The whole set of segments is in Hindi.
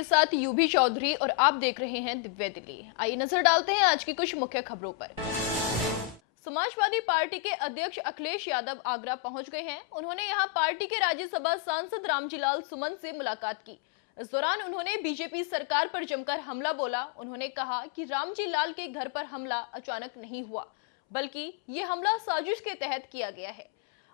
के साथ यूभी चौधरी और आप देख रहे हैं दिव्य दिल्ली। आइए नजर डालते हैं आज की कुछ मुख्य खबरों पर। समाजवादी पार्टी के अध्यक्ष अखिलेश यादव आगरा पहुंच गए हैं। उन्होंने यहां पार्टी के राज्यसभा सांसद रामजीलाल सुमन से मुलाकात की। इस दौरान उन्होंने बीजेपी सरकार पर जमकर हमला बोला। उन्होंने कहा कि रामजीलाल के घर पर हमला अचानक नहीं हुआ, बल्कि ये हमला साजिश के तहत किया गया है।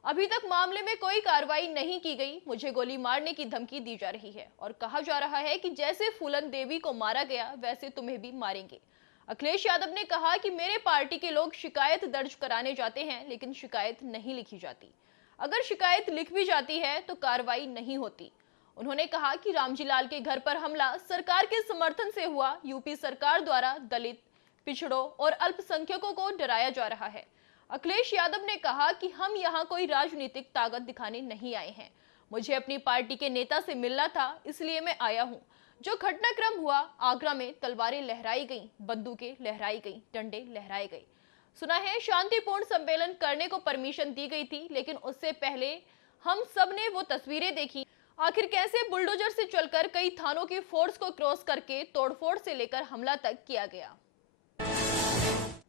अभी तक मामले में कोई कार्रवाई नहीं की गई। मुझे गोली मारने की धमकी दी जा रही है और कहा जा रहा है कि जैसे फूलन देवी को मारा गया वैसे तुम्हें भी मारेंगे। अखिलेश यादव ने कहा कि मेरे पार्टी के लोग शिकायत दर्ज कराने जाते हैं, लेकिन शिकायत नहीं लिखी जाती। अगर शिकायत लिख भी जाती है तो कार्रवाई नहीं होती। उन्होंने कहा कि रामजीलाल के घर पर हमला सरकार के समर्थन से हुआ। यूपी सरकार द्वारा दलित, पिछड़ों और अल्पसंख्यकों को डराया जा रहा है। अखिलेश यादव ने कहा कि हम यहाँ कोई राजनीतिक ताकत दिखाने नहीं आए हैं। मुझे अपनी पार्टी के नेता से मिलना था, इसलिए मैं आया हूँ। जो घटनाक्रम हुआ, आगरा में तलवारें लहराई गईं, बंदूकें लहराई गईं, डंडे लहराए गए। सुना है शांतिपूर्ण सम्मेलन करने को परमिशन दी गई थी, लेकिन उससे पहले हम सब ने वो तस्वीरें देखी। आखिर कैसे बुलडोजर से चलकर कई थानों की फोर्स को क्रॉस करके तोड़फोड़ से लेकर हमला तक किया गया।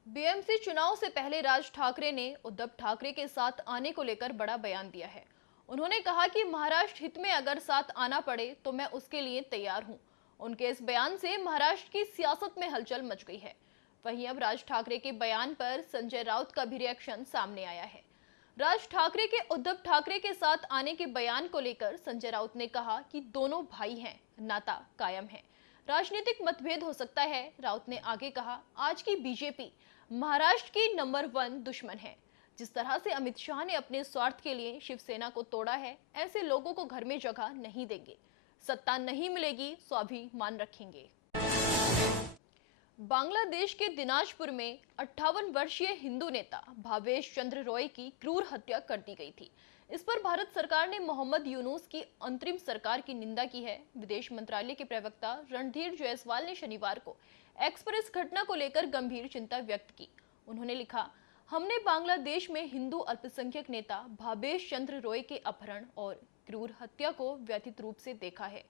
बीएमसी चुनाव से पहले राज ठाकरे ने उद्धव ठाकरे के साथ आने को लेकर बड़ा बयान दिया है। उन्होंने कहा कि महाराष्ट्र हित में अगर साथ आना पड़े तो मैं उसके लिए तैयार हूं। उनके इस बयान से महाराष्ट्र की सियासत में हलचल मच गई है। वहीं अब राज ठाकरे के बयान पर संजय राउत का भी रिएक्शन सामने आया है। राज ठाकरे के उद्धव ठाकरे के साथ आने के बयान को लेकर संजय राउत ने कहा कि दोनों भाई हैं, नाता कायम है, राजनीतिक मतभेद हो सकता है। राउत ने आगे कहा, आज की बीजेपी महाराष्ट्र की नंबर 1 दुश्मन है। जिस तरह से अमित शाह ने अपने स्वार्थ के लिए शिवसेना को तोड़ा है, ऐसे लोगों को घर में जगह नहीं देंगे। सत्ता नहीं मिलेगी, स्वाभिमान रखेंगे। बांग्लादेश के दिनाजपुर में 58 वर्षीय हिंदू नेता भावेश चंद्र रॉय की क्रूर हत्या कर दी गई थी। इस पर भारत सरकार ने मोहम्मद यूनुस की अंतरिम सरकार की निंदा की है। विदेश मंत्रालय के प्रवक्ता रणधीर जायसवाल ने शनिवार को एक्स पर इस घटना को लेकर गंभीर चिंता व्यक्त की। उन्होंने लिखा, हमने बांग्लादेश में हिंदू अल्पसंख्यक नेता भावेश चंद्र रॉय के अपहरण और क्रूर हत्या को व्यथित रूप से देखा है।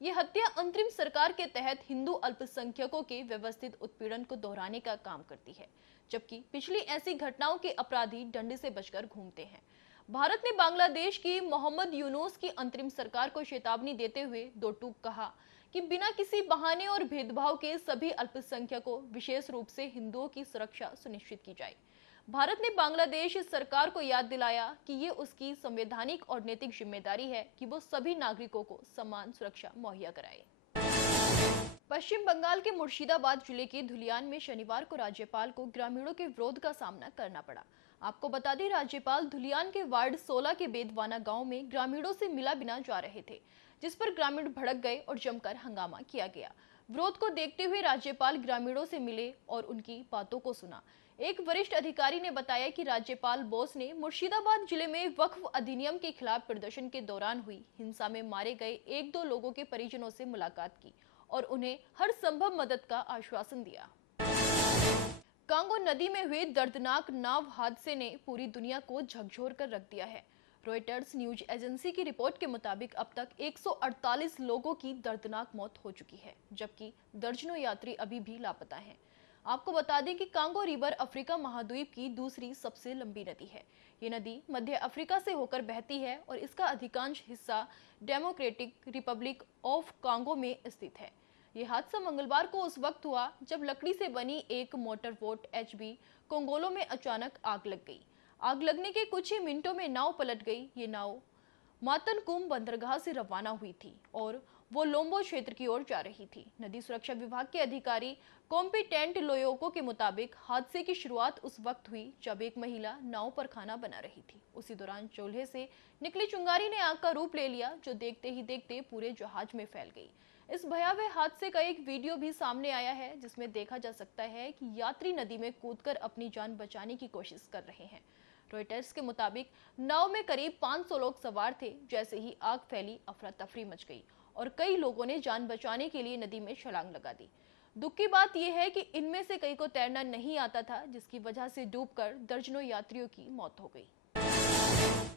ये हत्या अंतरिम सरकार के तहत हिंदू अल्पसंख्यकों के व्यवस्थित उत्पीड़न को दोहराने का काम करती है, जबकि पिछली ऐसी घटनाओं के अपराधी डंडे से बचकर घूमते हैं। भारत ने बांग्लादेश की मोहम्मद यूनुस की अंतरिम सरकार को चेतावनी देते हुए दो टूक कहा कि बिना किसी बहाने और भेदभाव के सभी अल्पसंख्यकों, विशेष रूप से हिंदुओं की सुरक्षा सुनिश्चित की जाए। भारत ने बांग्लादेश सरकार को याद दिलाया कि ये उसकी संवैधानिक और नैतिक जिम्मेदारी है कि वो सभी नागरिकों को समान सुरक्षा मुहैया कराए। पश्चिम बंगाल के मुर्शिदाबाद जिले के धुलियान में शनिवार को राज्यपाल को ग्रामीणों के विरोध का सामना करना पड़ा। आपको बता दें, राज्यपाल धुलियान के वार्ड 16 के बेदवाना गांव में ग्रामीणों से मिला बिना जा रहे थे, जिस पर ग्रामीण भड़क गए और जमकर हंगामा किया गया। विरोध को देखते हुए राज्यपाल ग्रामीणों से मिले और उनकी बातों को सुना। एक वरिष्ठ अधिकारी ने बताया कि राज्यपाल बोस ने मुर्शिदाबाद जिले में वक्फ अधिनियम के खिलाफ प्रदर्शन के दौरान हुई हिंसा में मारे गए 1-2 लोगों के परिजनों से मुलाकात की और उन्हें हर संभव मदद का आश्वासन दिया। कांगो नदी में हुए दर्दनाक नाव हादसे ने पूरी दुनिया को झकझोर कर रख दिया है। रॉयटर्स न्यूज एजेंसी की रिपोर्ट के मुताबिक अब तक 148 लोगों की दर्दनाक मौत हो चुकी है, जबकि दर्जनों यात्री अभी भी लापता हैं। आपको बता दें कि कांगो रिवर अफ्रीका महाद्वीप की दूसरी सबसे लंबी नदी है। ये नदी मध्य अफ्रीका से होकर बहती है और इसका अधिकांश हिस्सा डेमोक्रेटिक रिपब्लिक ऑफ कांगो में स्थित है। ये हादसा मंगलवार को उस वक्त हुआ जब लकड़ी से बनी एक मोटर बोट HB कोंगोलो में अचानक आग लग गई। आग लगने के कुछ ही मिनटों में नाव पलट गई। ये नाव मातनकुम बंदरगाह से रवाना हुई थी और वो लोम्बो क्षेत्र की ओर जा रही थी। नदी सुरक्षा विभाग के अधिकारी कॉम्पिटेंट लोयोको के मुताबिक हादसे की शुरुआत उस वक्त हुई जब एक महिला नाव पर खाना बना रही थी। उसी दौरान चूल्हे से निकली चिंगारी ने आग का रूप ले लिया, जो देखते ही देखते पूरे जहाज में फैल गई। इस भयावह हादसे का एक वीडियो भी सामने आया है, जिसमें देखा जा सकता है कि यात्री नदी में कूदकर अपनी जान बचाने की कोशिश कर रहे हैं। रॉयटर्स के मुताबिक नाव में करीब 500 लोग सवार थे। जैसे ही आग फैली, अफरा तफरी मच गई और कई लोगों ने जान बचाने के लिए नदी में छलांग लगा दी। दुख की बात यह है कि इनमें से कई को तैरना नहीं आता था, जिसकी वजह से डूबकर दर्जनों यात्रियों की मौत हो गई।